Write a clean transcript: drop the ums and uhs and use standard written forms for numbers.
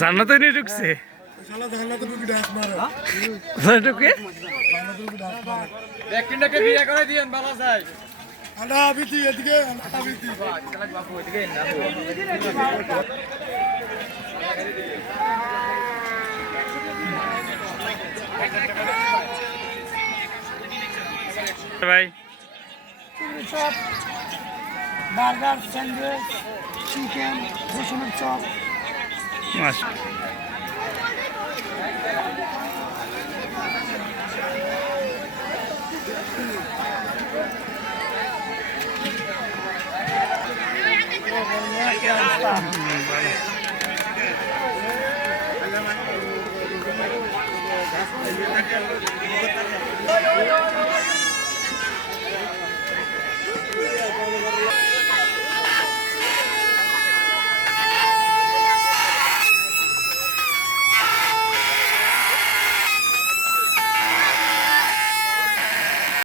জান্নাতে নিয়ে ঢুকছে বিয়ে করে দিয়েন ভালো যায় ভাই চপ বার্গার স্যান্ডউইচ চিকেন রসুনের চপ